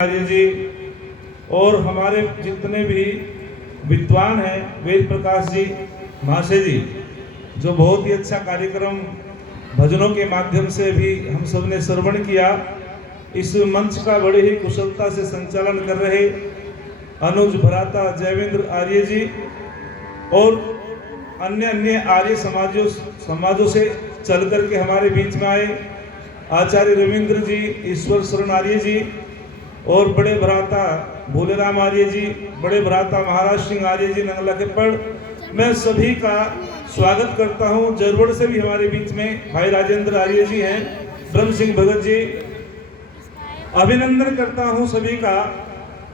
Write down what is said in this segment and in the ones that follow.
आचार्य जी और हमारे जितने भी विद्वान हैं, वेद प्रकाश जी, महाशय जी, जो बहुत ही अच्छा कार्यक्रम भजनों के माध्यम से भी हम सब ने श्रवण किया। इस मंच का बड़े ही कुशलता से संचालन कर रहे अनुज भराता जयवेंद्र आर्य जी और अन्य आर्य समाजों से चल करके हमारे बीच में आए आचार्य रविंद्र जी, ईश्वर शरण आर्य जी और बड़े भ्राता भोलेराम आर्य जी, बड़े भ्राता महाराज सिंह आर्य जी नंगला के पढ़, मैं सभी का स्वागत करता हूं। जरवड़ से भी हमारे बीच में भाई राजेंद्र आर्य जी हैं, ब्रह्म सिंह भगत जी, अभिनंदन करता हूं सभी का।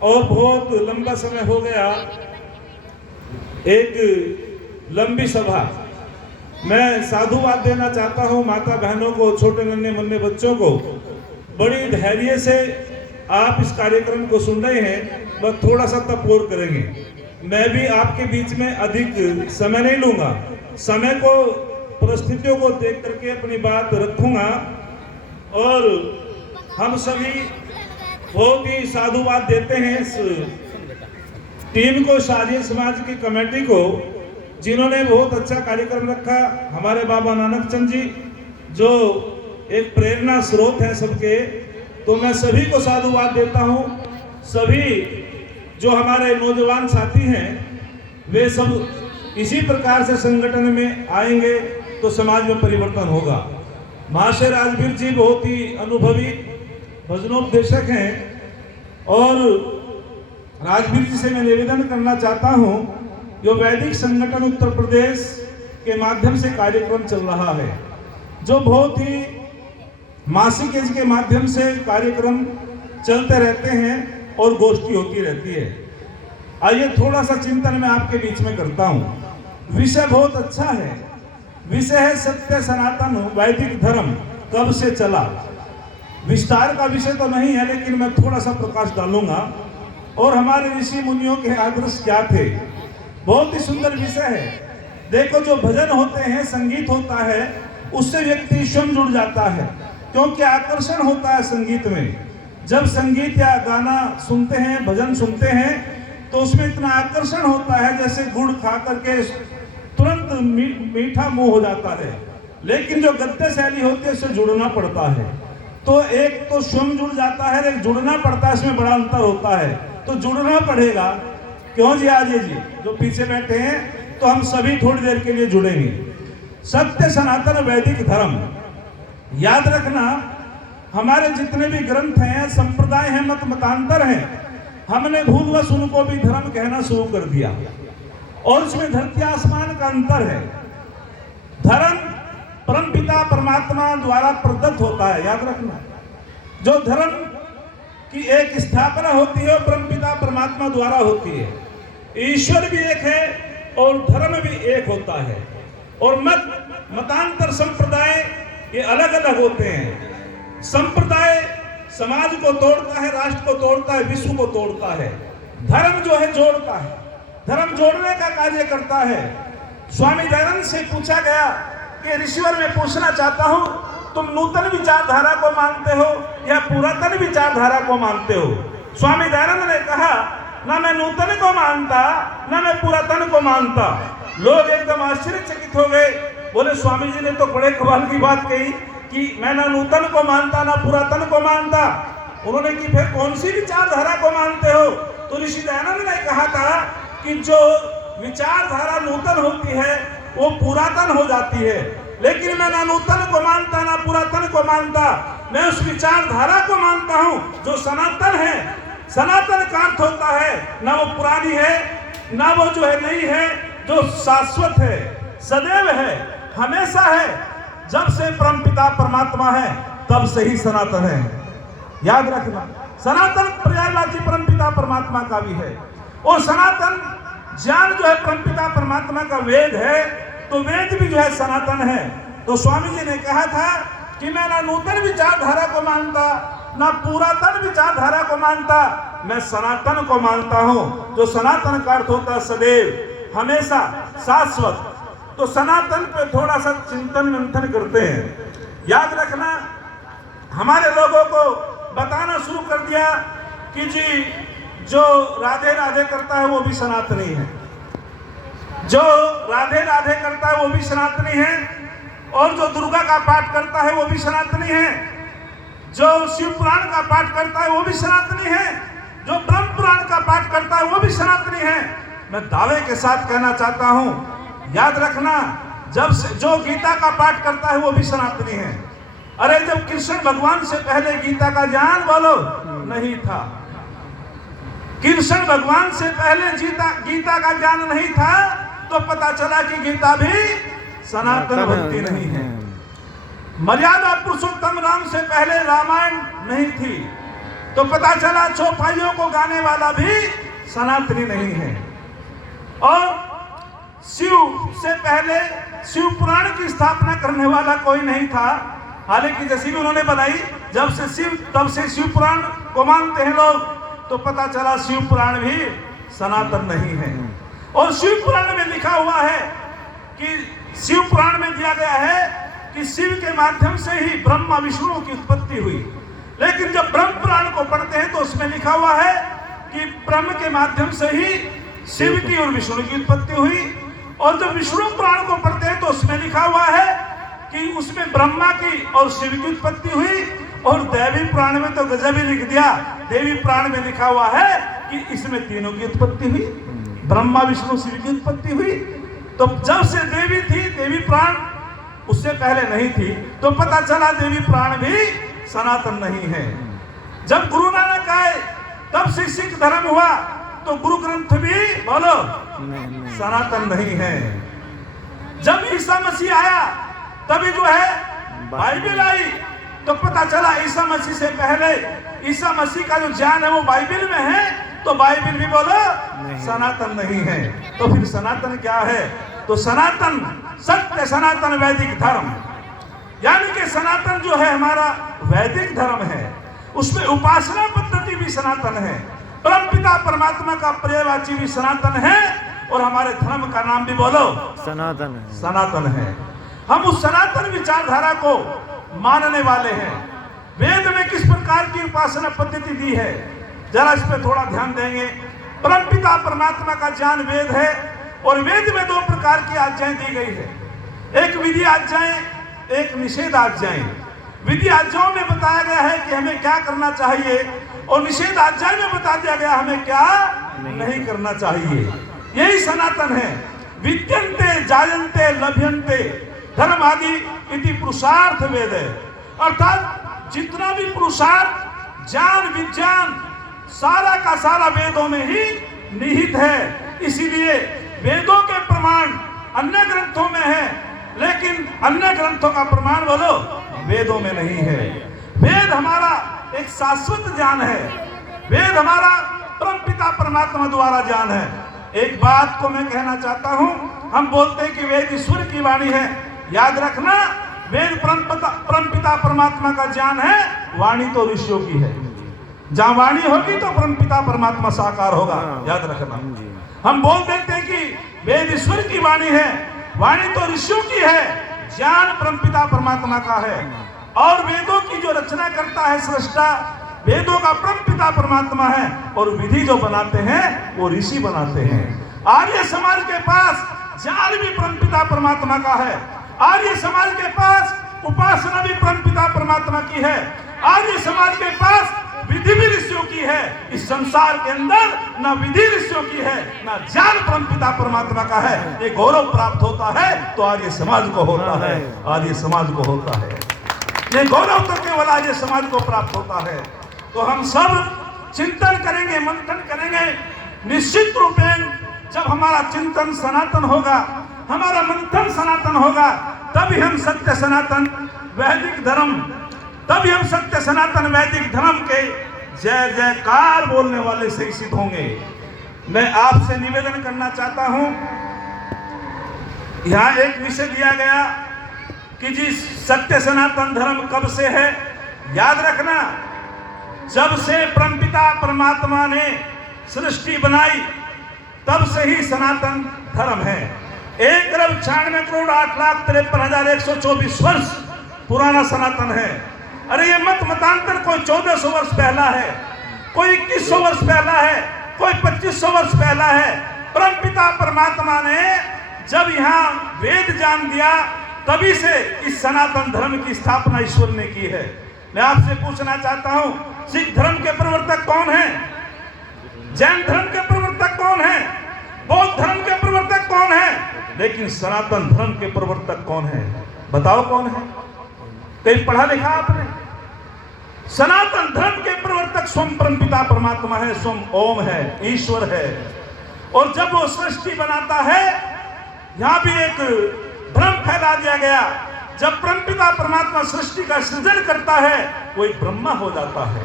और बहुत लंबा समय हो गया, एक लंबी सभा, मैं साधुवाद देना चाहता हूं माता बहनों को, छोटे नन्हे मुन्ने बच्चों को। बड़ी धैर्य से आप इस कार्यक्रम को सुन रहे हैं, बस थोड़ा सा तपोर करेंगे। मैं भी आपके बीच में अधिक समय नहीं लूंगा, समय को परिस्थितियों को देख करके अपनी बात रखूंगा। और हम सभी बहुत ही साधुवाद देते हैं इस टीम को, शादी समाज की कमेटी को, जिन्होंने बहुत अच्छा कार्यक्रम रखा। हमारे बाबा नानक चंद जी जो एक प्रेरणा स्रोत है सबके, तो मैं सभी को साधुवाद देता हूं। सभी जो हमारे नौजवान साथी हैं वे सब इसी प्रकार से संगठन में आएंगे तो समाज में परिवर्तन होगा। महाशय राजवीर जी बहुत ही अनुभवी भजनोपदेशक हैं और राजवीर जी से मैं निवेदन करना चाहता हूं, जो वैदिक संगठन उत्तर प्रदेश के माध्यम से कार्यक्रम चल रहा है, जो बहुत ही मासिक एज के माध्यम से कार्यक्रम चलते रहते हैं और गोष्ठी होती रहती है। आइए थोड़ा सा चिंतन मैं आपके बीच में करता हूं। विषय बहुत अच्छा है, विषय है सत्य सनातन वैदिक धर्म कब से चला। विस्तार का विषय तो नहीं है, लेकिन मैं थोड़ा सा प्रकाश डालूंगा और हमारे ऋषि मुनियों के आदर्श क्या थे। बहुत ही सुंदर विषय है। देखो, जो भजन होते हैं, संगीत होता है, उससे व्यक्ति स्वयं जुड़ जाता है, क्योंकि आकर्षण होता है संगीत में। जब संगीत या गाना सुनते हैं, भजन सुनते हैं, तो उसमें इतना आकर्षण होता है जैसे गुड़ खा करके तुरंत मीठा मुंह हो जाता है। लेकिन जो गद्य शैली होती है उससे जुड़ना पड़ता है। तो एक तो स्वयं जुड़ जाता है, एक जुड़ना पड़ता है, इसमें बड़ा अंतर होता है। तो जुड़ना पड़ेगा। क्यों जी आर्य जी जो पीछे बैठे हैं, तो हम सभी थोड़ी देर के लिए जुड़ेंगे। सत्य सनातन वैदिक धर्म, याद रखना, हमारे जितने भी ग्रंथ हैं, संप्रदाय हैं, मतांतर हैं, हमने भूलवश उनको भी धर्म कहना शुरू कर दिया और इसमें धरती आसमान का अंतर है। धर्म परमपिता परमात्मा द्वारा प्रदत्त होता है, याद रखना। जो धर्म की एक स्थापना होती है वो परमपिता परमात्मा द्वारा होती है। ईश्वर भी एक है और धर्म भी एक होता है। और मतांतर संप्रदाय ये अलग अलग होते हैं। संप्रदाय समाज को तोड़ता है, राष्ट्र को तोड़ता है, विश्व को तोड़ता है। धर्म जो है जोड़ता है, धर्म जोड़ने का कार्य करता है। स्वामी दयानंद से पूछा गया कि ऋषिवर मैं पूछना चाहता हूं, तुम नूतन विचारधारा को मानते हो या पुरातन विचारधारा को मानते हो? स्वामी दयानंद ने कहा, ना मैं नूतन को मानता ना मैं पुरातन को मानता। लोग एकदम आश्चर्यचकित हो गए, बोले स्वामी जी ने तो बड़े कमाल की बात कही कि मैं ना नूतन को मानता ना पुरातन को मानता। उन्होंने कि फिर कौन सी विचारधारा को मानते हो? तो ऋषि दयानंद ने कहा था कि जो विचारधारा नूतन होती है वो पुरातन हो जाती है, लेकिन मैं ना नूतन को मानता ना पुरातन को मानता, मैं उस विचारधारा को मानता हूं जो सनातन है। सनातन का अर्थ होता है ना वो पुरानी है ना वो जो है नई है, जो शाश्वत है, सदैव है, हमेशा है। जब से परमपिता परमात्मा है तब से ही सनातन है। याद रखना, सनातन पर्यायवाची परमपिता परमात्मा का भी है। और सनातन ज्ञान जो है परमपिता परमात्मा का वेद है, तो वेद भी जो है सनातन है। तो स्वामी जी ने कहा था कि मैं ना नूतन विचारधारा को मानता ना पुरातन विचारधारा को मानता, मैं सनातन को मानता हूं। जो सनातन का अर्थ होता है सदैव, हमेशा, शाश्वत। तो सनातन पे थोड़ा सा चिंतन मंथन करते हैं। याद रखना, हमारे लोगों को बताना शुरू कर दिया कि जी जो राधे राधे करता है वो भी सनातनी है, जो राधे राधे करता है वो भी सनातनी है, और जो दुर्गा का पाठ करता है वो भी सनातनी है, जो शिव पुराण का पाठ करता है वो भी सनातनी है, जो ब्रह्म पुराण का पाठ करता है वो भी सनातनी है। मैं दावे के साथ कहना चाहता हूं, याद रखना, जब से जो गीता का पाठ करता है वो भी सनातनी है। अरे जब कृष्ण भगवान से पहले गीता का ज्ञान बोलो नहीं था, कृष्ण भगवान से पहले गीता का ज्ञान नहीं था, तो पता चला कि गीता भी सनातन भक्ति नहीं है। मर्यादा पुरुषोत्तम राम से पहले रामायण नहीं थी, तो पता चला चौपाइयों को गाने वाला भी सनातनी नहीं है। और शिव से पहले शिव पुराण की स्थापना करने वाला कोई नहीं था, हालांकि जैसी भी उन्होंने बनाई, जब से शिव तब से शिव पुराण को मानते हैं लोग, तो पता चला शिव पुराण भी सनातन नहीं है। और शिव पुराण में लिखा हुआ है कि शिव पुराण में दिया गया है कि शिव के माध्यम से ही ब्रह्मा विष्णु की उत्पत्ति हुई, लेकिन जब ब्रह्म पुराण को पढ़ते हैं तो उसमें लिखा हुआ है कि ब्रह्म के माध्यम से ही शिव की और विष्णु की उत्पत्ति हुई। और जब विष्णु पुराण को पढ़ते हैं तो उसमें लिखा हुआ है कि उसमें ब्रह्मा की और शिव की उत्पत्ति हुई। और देवी पुराण में तो गजब ही लिख दिया, देवी पुराण में लिखा हुआ है कि इसमें तीनों की उत्पत्ति हुई, ब्रह्मा विष्णु शिव की उत्पत्ति हुई। तो जब से देवी थी, देवी पुराण उससे पहले नहीं थी, तो पता चला देवी पुराण भी सनातन नहीं है। जब गुरु नानक आए तब से सिख धर्म हुआ, तो गुरु ग्रंथ भी बोलो सनातन नहीं है। जब ईसा मसीह आया तभी जो है बाइबल आई, तो पता चला ईसा मसीह से पहले ईसा मसीह का जो ज्ञान है वो बाइबल में है, तो बाइबल भी बोलो सनातन नहीं है। तो फिर सनातन क्या है? तो सनातन सत्य सनातन वैदिक धर्म, यानी कि सनातन जो है हमारा वैदिक धर्म है, उसमें उपासना पद्धति भी सनातन है, परमपिता परमात्मा का पर्यायवाची भी सनातन है, और हमारे धर्म का नाम भी बोलो सनातन है। सनातन है। हम उस सनातन विचारधारा को मानने वाले हैं। वेद में किस प्रकार की उपासना पद्धति दी है, जरा इस पे थोड़ा ध्यान देंगे। परमपिता परमात्मा का ज्ञान वेद है, और वेद में दो प्रकार की आज्ञाएं दी गई है, एक विधि आज्ञाएं, एक निषेध आज्ञाएं। विधि आज्ञाओं में बताया गया है कि हमें क्या करना चाहिए, और निषेध आज्ञा में बता दिया गया हमें क्या नहीं करना चाहिए। यही सनातन है। विद्यन्ते जायन्ते लभ्यन्ते धर्म आदि इति पुरुषार्थ वेद है, अर्थात जितना भी पुरुषार्थ ज्ञान विज्ञान सारा का सारा वेदों में ही निहित है। इसीलिए वेदों के प्रमाण अन्य ग्रंथों में है, लेकिन अन्य ग्रंथों का प्रमाण बोलो वेदों में नहीं है। वेद हमारा एक शाश्वत ज्ञान है, वेद हमारा परमपिता परमात्मा द्वारा ज्ञान है। एक बात को मैं कहना चाहता हूं, हम बोलते हैं कि वेद ईश्वर की वाणी है, याद रखना वेद परमपिता परमात्मा का ज्ञान है, वाणी तो ऋषियों की है। जहां वाणी होगी तो परमपिता परमात्मा साकार होगा, याद रखना। हम बोल देते हैं कि वेद ईश्वर की वाणी है, वाणी तो ऋषियों की है, ज्ञान परमपिता परमात्मा का है। और वेदों की जो रचना करता है सृष्टा, वेदों का परमपिता परमात्मा है, और विधि जो बनाते हैं वो ऋषि बनाते हैं। आर्य समाज के पास ज्ञान भी परमपिता परमात्मा का है, आर्य समाज के पास उपासना भी परमपिता परमात्मा की है, आर्य समाज के पास विधि भी ऋषियों की है। इस संसार के अंदर ना विधि ऋषियों की है, ना ज्ञान परमपिता परमात्मा का है। ये गौरव प्राप्त होता है तो आर्य समाज को होता है, आर्य समाज को होता है। ये गौरव तो केवल आर्य समाज को प्राप्त होता है। तो हम सब चिंतन करेंगे, मंथन करेंगे। निश्चित रूपेण जब हमारा चिंतन सनातन होगा, हमारा मंथन सनातन होगा, तभी हम सत्य सनातन वैदिक धर्म, तभी हम सत्य सनातन वैदिक धर्म के जय जयकार बोलने वाले से सिद्ध होंगे। मैं आपसे निवेदन करना चाहता हूं, यहां एक विषय दिया गया कि जी सत्य सनातन धर्म कब से है। याद रखना, जब से परमपिता परमात्मा ने सृष्टि बनाई तब से ही सनातन धर्म है। 1,96,08,53,124 वर्ष पुराना सनातन है। अरे ये मतांतर कोई 1400 वर्ष पहला है, कोई 2100 वर्ष पहला है, कोई 2500 वर्ष पहला है। परमपिता परमात्मा ने जब यहाँ वेद जान दिया, तभी से इस सनातन धर्म की स्थापना ईश्वर ने की है। मैं आपसे पूछना चाहता हूं, सिख धर्म के प्रवर्तक कौन है? जैन धर्म के प्रवर्तक कौन है? बौद्ध धर्म के प्रवर्तक कौन है? लेकिन सनातन धर्म के प्रवर्तक कौन है? बताओ कौन है? कहीं पढ़ा लिखा आपने? सनातन धर्म के प्रवर्तक स्वयं परमपिता परमात्मा है, स्वयं ओम है, ईश्वर है। और जब वो सृष्टि बनाता है, यहां भी एक भ्रम फैला दिया गया। जब परमपिता परमात्मा सृष्टि का सृजन करता है, वो एक ब्रह्मा हो जाता है।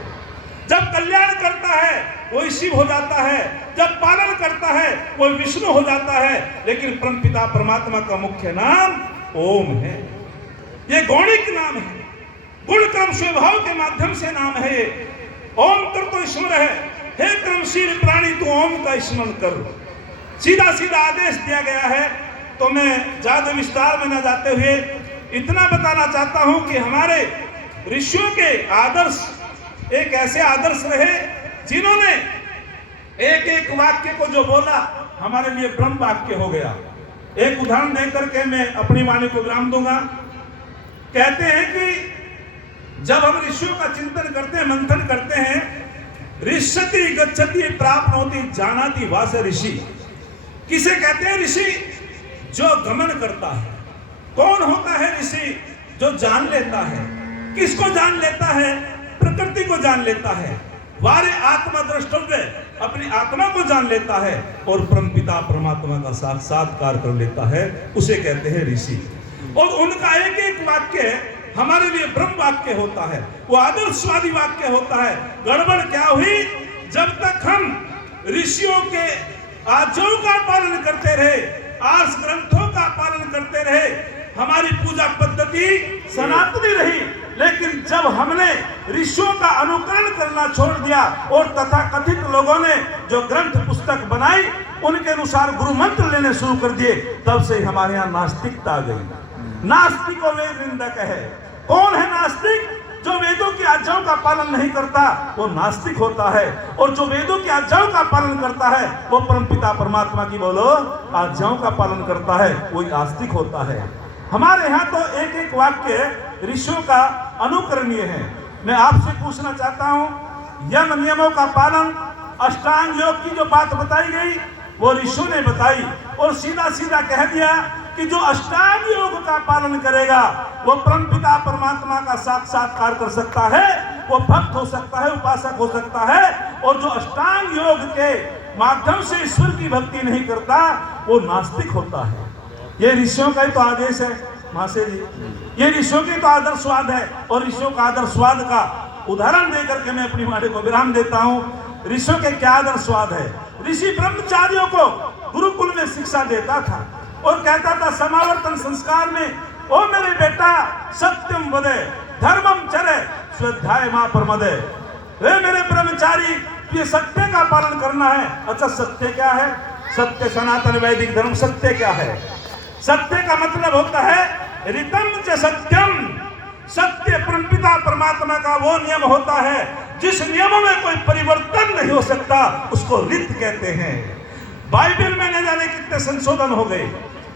जब कल्याण करता है, वो शिव हो जाता है। जब पालन करता है, वो विष्णु हो जाता है। लेकिन परमपिता परमात्मा का मुख्य नाम ओम है। ये गौणिक नाम है, गुण क्रम स्वभाव के माध्यम से नाम है ये। ओम कर तो ईश्वर है, हे क्रमशील प्राणी तू ओम का स्मरण कर। सीधा सीधा आदेश दिया गया है। तो मैं ज्यादा विस्तार में न जाते हुए इतना बताना चाहता हूं कि हमारे ऋषियों के आदर्श एक ऐसे आदर्श रहे जिन्होंने एक एक वाक्य को जो बोला हमारे लिए ब्रह्म वाक्य हो गया। एक उदाहरण देकर के मैं अपनी वाणी को विराम दूंगा। कहते हैं कि जब हम ऋषियों का चिंतन करते हैं, मंथन करते हैं, ऋष्यति गच्छति प्राप्नोति जानाति वास ऋषि। किसे कहते हैं ऋषि? जो गमन करता है। कौन होता है ऋषि? जो जान लेता है। किसको जान लेता है? प्रकृति को जान लेता है। वारे आत्मा द्रष्टव्य, अपनी आत्मा को जान लेता है और परमपिता परमात्मा का साक्षात्कार कर लेता है, उसे कहते हैं ऋषि। और उनका एक एक वाक्य हमारे लिए ब्रह्म वाक्य होता है, वो आदर्शवादी वाक्य होता है। गड़बड़ क्या हुई? जब तक हम ऋषियों के आज्ञाओं का पालन करते रहे, आर्ष ग्रंथों का पालन करते रहे, हमारी पूजा पद्धति सनातनी रही। लेकिन जब हमने ऋषियों का अनुकरण करना छोड़ दिया और तथाकथित लोगों ने जो ग्रंथ पुस्तक बनाई उनके अनुसार गुरु मंत्र लेने शुरू कर दिए, तब से हमारे यहाँ नास्तिकता आ गई। नास्तिक और वेद निंदक है। कौन है नास्तिक? जो वेदों की आज्ञाओं का पालन नहीं करता वो नास्तिक होता है, और जो वेदों की आज्ञाओं का पालन करता है वो परमपिता परमात्मा की बोलो आज्ञाओं का पालन करता है, वही आस्तिक होता है। हमारे यहाँ तो एक एक वाक्य ऋषियों का अनुकरणीय है। मैं आपसे पूछना चाहता हूँ, यम नियमों का पालन, अष्टांग योग की जो बात बताई गई वो ऋषियों ने बताई, और सीधा सीधा कह दिया कि जो अष्टांग योग का पालन करेगा वो परमपिता परमात्मा का साक्षात्कार कर सकता है, वो भक्त हो सकता है, उपासक हो सकता है। और जो अष्टांग योग के माध्यम से ईश्वर की भक्ति नहीं करता वो नास्तिक होता है। ये ऋषियों का ही तो आदेश है महाशय जी, ये ऋषियों की तो आदर्शवाद है। और ऋषियों का आदर्शवाद का उदाहरण देकर के मैं अपनी वाणी को विराम देता हूँ। ऋषियों के क्या आदर्शवाद है? ऋषि ब्रह्मचारियों को गुरुकुल में शिक्षा देता था और कहता था समावर्तन संस्कार में, ओ मेरे बेटा सत्यम वदे धर्मम चरे स्वाध्याय मा प्रमदे। वे मेरे ब्रह्मचारी, ये सत्य का पालन करना है। अच्छा सत्य क्या है? सत्य सनातन वैदिक धर्म सत्य क्या है? सत्य का मतलब होता है ऋतम च सत्यम। सत्य परमपिता परमात्मा का वो नियम होता है जिस नियमों में कोई परिवर्तन नहीं हो सकता, उसको ऋत कहते हैं। बाइबल में न जाने कितने संशोधन हो गए,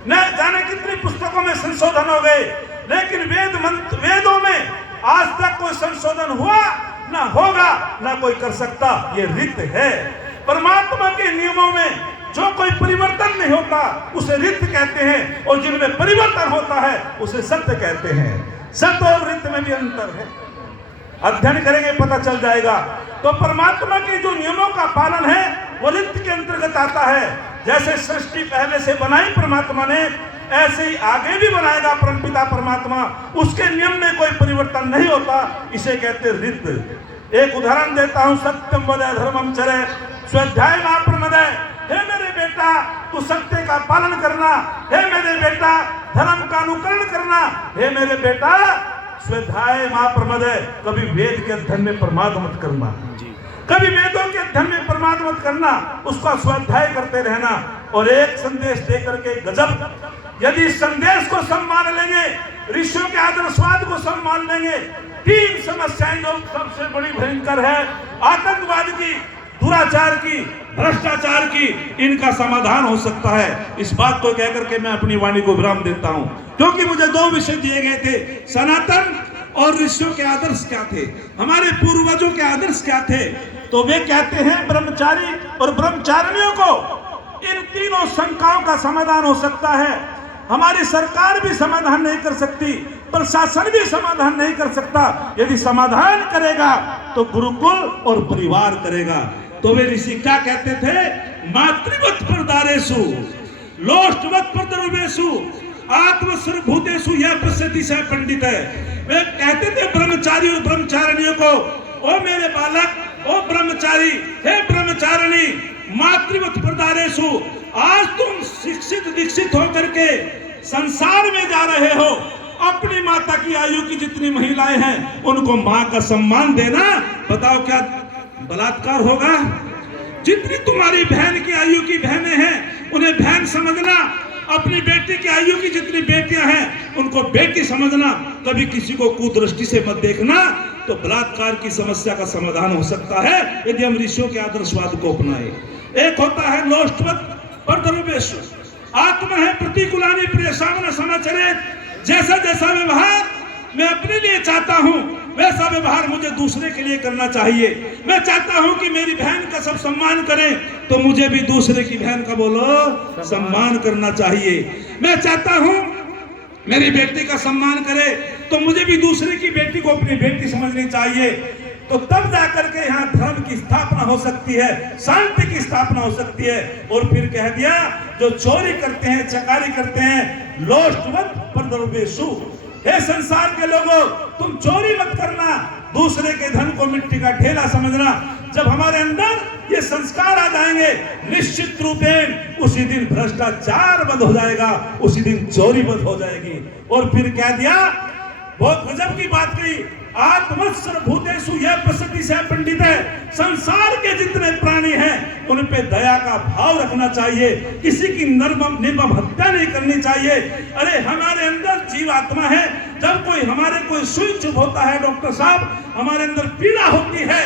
न जाने कितनी पुस्तकों में संशोधन हो गए, लेकिन वेदों में आज तक कोई संशोधन हुआ ना होगा, ना कोई कर सकता। ये ऋत है। परमात्मा के नियमों में जो कोई परिवर्तन नहीं होता उसे ऋत कहते हैं, और जिनमें परिवर्तन होता है उसे सत्य कहते हैं। सत्य और ऋत में भी अंतर है, अध्ययन करेंगे पता चल जाएगा। तो परमात्मा के जो नियमों का पालन है वो ऋत के अंतर्गत आता है। जैसे सृष्टि पहले से बनाई परमात्मा ने, ऐसे ही आगे भी बनाएगा परमपिता परमात्मा। उसके नियम में कोई परिवर्तन नहीं होता, इसे कहते ऋत। एक उदाहरण देता हूं, सत्यम वदे धर्मम चरे स्वाध्याय मा प्रमदे। हे मेरे बेटा तू सत्य का पालन करना, हे मेरे बेटा धर्म का अनुकरण करना, हे मेरे बेटा स्वाध्याय मा प्रमदे। कभी वेद के अध्ययन में प्रमाद मत करना, कभी वेदों के अध्ययन में प्रमाद मत करना, उसका स्वाध्याय करते रहना। और एक संदेश देकर के गजब, यदि संदेश को सम्मान लेंगे, ऋषियों के आदर्शवाद को सम्मान लेंगे, तीन समस्याएं जो सबसे बड़ी भयंकर है, आतंकवाद की, दुराचार की, भ्रष्टाचार की, इनका समाधान हो सकता है। इस बात को कहकर के मैं अपनी वाणी को विराम देता हूं, क्योंकि मुझे दो विषय दिए गए थे, सनातन और ऋषियों के आदर्श क्या थे, हमारे पूर्वजों के आदर्श क्या थे। तो वे कहते हैं ब्रह्मचारी और ब्रह्मचारिणियों को इन तीनों शंकाओं का समाधान हो सकता है। हमारी सरकार भी समाधान नहीं कर सकती, प्रशासन भी समाधान नहीं कर सकता। यदि समाधान करेगा तो गुरुकुल और परिवार करेगा। तो वे ऋषि क्या कहते थे, मातृवत प्रदारेषु लोष्टवत प्रदर्वेषु आत्मस्वरूभूतेषु यह प्रसिद्धि से पंडित है। वे कहते थे ब्रह्मचारी और ब्रह्मचारिणियों को, ओ मेरे बालक, ओ ब्रह्मचारी, हे ब्रह्मचारिणी, मातृवत प्रदारेषु, आज तुम शिक्षित दीक्षित होकर के संसार में जा रहे हो, अपनी माता की आयु की जितनी महिलाएं हैं उनको मां का सम्मान देना। बताओ क्या बलात्कार होगा? जितनी तुम्हारी बहन की आयु की बहनें हैं उन्हें बहन समझना, अपनी बेटी की आयु की जितनी बेटियां हैं उनको बेटी समझना, कभी किसी को कुदृष्टि से मत देखना। तो बलात्कार की समस्या का समाधान हो सकता है यदि हम ऋषियों के आदर्शवाद को अपनाएं। एक होता है लोष्टवत परदर्वेषु, आत्मा है प्रतिकूलानि प्रियसामन समाचरे, जैसा जैसा व्यवहार मैं अपने लिए चाहता हूं वैसा व्यवहार मुझे दूसरे के लिए करना चाहिए। मैं चाहता हूं कि मेरी बहन का सब सम्मान करें, तो मुझे भी दूसरे की बहन का बोलो सम्मान करना चाहिए। मैं चाहता हूं मेरी बेटी का सम्मान करे, तो मुझे भी दूसरे की बेटी को अपनी बेटी समझनी चाहिए। तो तब जाकर के यहाँ धर्म की स्थापना हो सकती है, शांति की स्थापना हो सकती है। और फिर कह दिया, जो चोरी करते हैं, चकारी करते हैं, लोष्टवत परदर्वेषु, हे संसार के लोगों, तुम चोरी मत करना, दूसरे के धन को मिट्टी का ढेला समझना। जब हमारे अंदर ये संस्कार आ जाएंगे, निश्चित रूपेण उसी दिन भ्रष्टाचार बंद हो जाएगा, उसी दिन चोरी बंद हो जाएगी। और फिर कह दिया, बहुत गजब की बात कही, आत्मस्वरूभूतेषु यह प्रसिद्धि से पंडित है, संसार के जितने प्राणी हैं उन पे दया का भाव रखना चाहिए, किसी की निर्मम हत्या नहीं करनी चाहिए। अरे हमारे अंदर जीवात्मा है, जब कोई सुई चुभ होता है डॉक्टर साहब, हमारे अंदर पीड़ा होती है,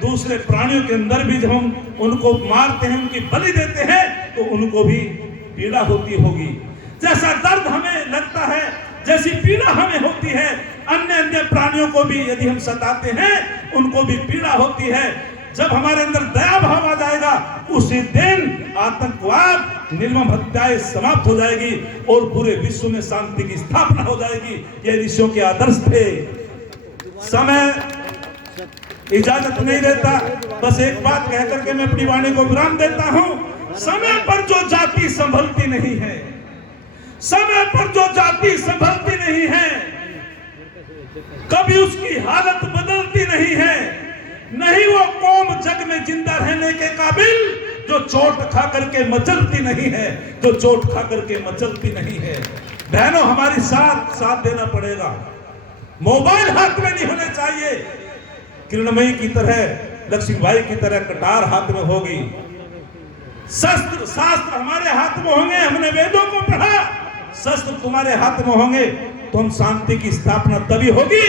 दूसरे प्राणियों के अंदर भी जब हम उनको मारते हैं, उनकी बलि देते हैं, तो उनको भी पीड़ा होती होगी। जैसा दर्द हमें लगता है, जैसी पीड़ा हमें होती है, अन्य प्राणियों को भी यदि हम सताते हैं उनको भी पीड़ा होती है। जब हमारे अंदर दया भाव आ जाएगा, उसी दिन आतंकवाद, निर्मम हत्याएं समाप्त हो जाएगी और पूरे विश्व में शांति की स्थापना हो जाएगी। ये ऋषियों के आदर्श थे। समय इजाजत नहीं देता, बस एक बात कहकर के मैं अपनी वाणी को विराम देता हूं। समय पर जो जाति संभलती नहीं है, समय पर जो जाति संभलती नहीं है, कभी उसकी हालत बदलती नहीं है, नहीं वो कौम जग में जिंदा रहने के काबिल जो चोट खा करके मचलती नहीं है, जो चोट खा करके मचलती नहीं है। बहनों, हमारी साथ देना पड़ेगा। मोबाइल हाथ में नहीं होने चाहिए, किरणमयी की तरह, लक्ष्मीबाई की तरह कटार हाथ में होगी। शास्त्र हमारे हाथ में होंगे, हमने वेदों को पढ़ा, शस्त्र तुम्हारे हाथ में होंगे, तो हम शांति की स्थापना तभी होगी।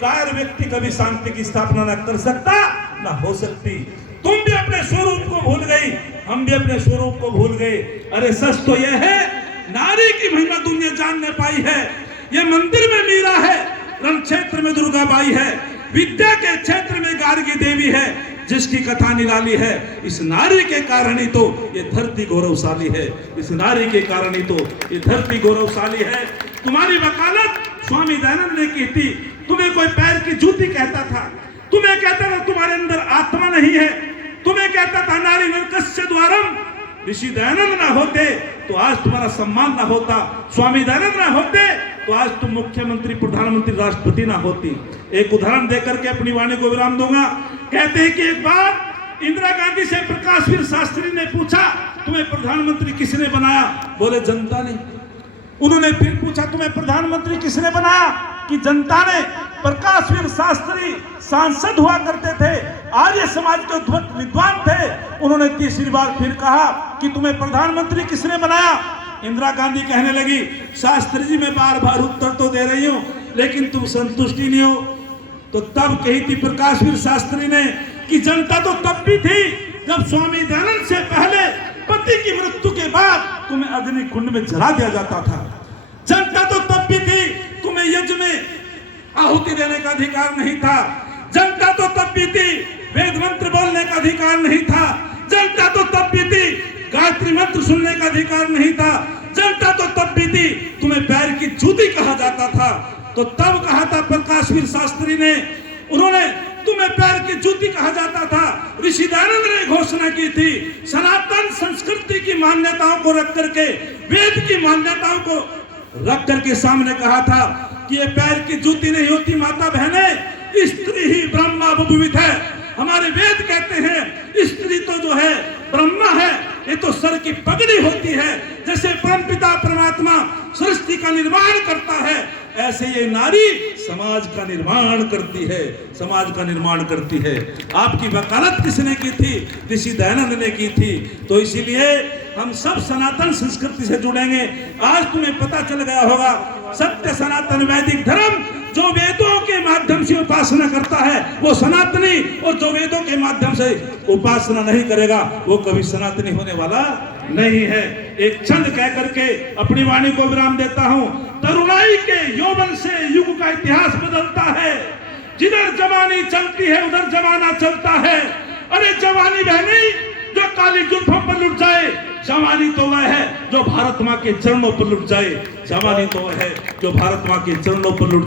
कायर व्यक्ति कभी शांति की स्थापना न कर सकता, न हो सकती। तुम भी अपने स्वरूप को भूल गई, हम भी अपने स्वरूप को भूल गए। अरे सच तो यह है, नारी की महिमा दुनिया जानने पाई है। ये मंदिर में मीरा है, रण क्षेत्र में दुर्गाबाई है, विद्या के क्षेत्र में गार्गी देवी है, जिसकी कथा निराली है। इस नारी के कारण ही तो ये धरती गौरवशाली है, इस नारी के कारण ही तो ये धरती गौरवशाली है। तुम्हारी वकालत स्वामी दयानंद ने की थी। तुम्हें कोई पैर की जूती कहता था, तुम्हें कहता था तुम्हारे अंदर आत्मा नहीं है, तुम्हें कहता था नारी नरकस्य द्वारम। ऋषि दयानंद ना होते तो आज तुम्हारा सम्मान ना होता, स्वामी दयानंद ना होते तो आज तुम मुख्यमंत्री, प्रधानमंत्री, राष्ट्रपति ना होती। एक उदाहरण देकर के अपनी वाणी को विराम दूंगा। कहते हैं कि एक बार इंदिरा गांधी से प्रकाशवीर शास्त्री ने पूछा, तुम्हें प्रधानमंत्री किसने बनाया? बोले जनता ने। उन्होंने फिर पूछा, तुम्हें प्रधानमंत्री किसने बनाया? कि जनता ने। प्रकाशवीर शास्त्री सांसद हुआ करते थे, आर्य समाज के विद्वान थे। उन्होंने तीसरी बार फिर कहा कि तुम्हें प्रधानमंत्री किसने बनाया? इंदिरा गांधी कहने लगी, शास्त्री जी मैं बार बार उत्तर तो दे रही हूं, लेकिन तुम संतुष्टि नहीं हो। तो तब कही थी प्रकाशवीर शास्त्री ने कि जनता तो तब भी थी जब स्वामी दयानंद से पहले पति की मृत्यु के बाद तुम्हें अग्नि कुंड में जला दिया जाता था। जनता तो तब भी थी, तुम्हें यज्ञ में आहुति देने का अधिकार नहीं था। जनता तो तब भी थी, वेद मंत्र बोलने का अधिकार नहीं था। जनता तो तब भी थी, गायत्री मंत्र सुनने का अधिकार नहीं था। जनता तो तब भी थी, तुम्हें पैर की जूती कहा जाता था। तो तब कहा था प्रकाशवीर शास्त्री ने, उन्होंने तुम्हें पैर की जूती कहा जाता था। ऋषि दयानंद ने घोषणा की थी, सनातन संस्कृति की मान्यताओं को रख करके, वेद की मान्यताओं को रख करके सामने कहा था कि ये पैर की जूती नहीं होती माता बहने, स्त्री ही ब्रह्मा बुभुवित है। हमारे वेद कहते हैं स्त्री तो जो है ब्रह्मा है, ये तो सर की पगड़ी होती है। जैसे परमपिता परमात्मा सृष्टि का निर्माण करता है, ऐसे ये नारी समाज का निर्माण करती है, समाज का निर्माण करती है। आपकी वकालत किसने की थी? ऋषि दयानंद ने की थी। तो इसीलिए हम सब सनातन संस्कृति से जुड़ेंगे। आज तुम्हें पता चल गया होगा, सत्य सनातन वैदिक धर्म जो वेदों के माध्यम से उपासना करता है वो सनातनी, और जो वेदों के माध्यम से उपासना नहीं करेगा वो कभी सनातनी होने वाला नहीं है। एक छंद कह करके अपनी वाणी को विराम देता हूं। तरुणाई के यौवन से युग का इतिहास बदलता है, जिधर जवानी चलती है उधर जमाना चलता है। अरे जवानी बहनी जो काली जुल्फों पर लुट जाए, जवानी तो वह है जो भारत माँ के चरणों पर लुट जाए। जवानी तो वह है जो भारत माँ के चरणों पर लुट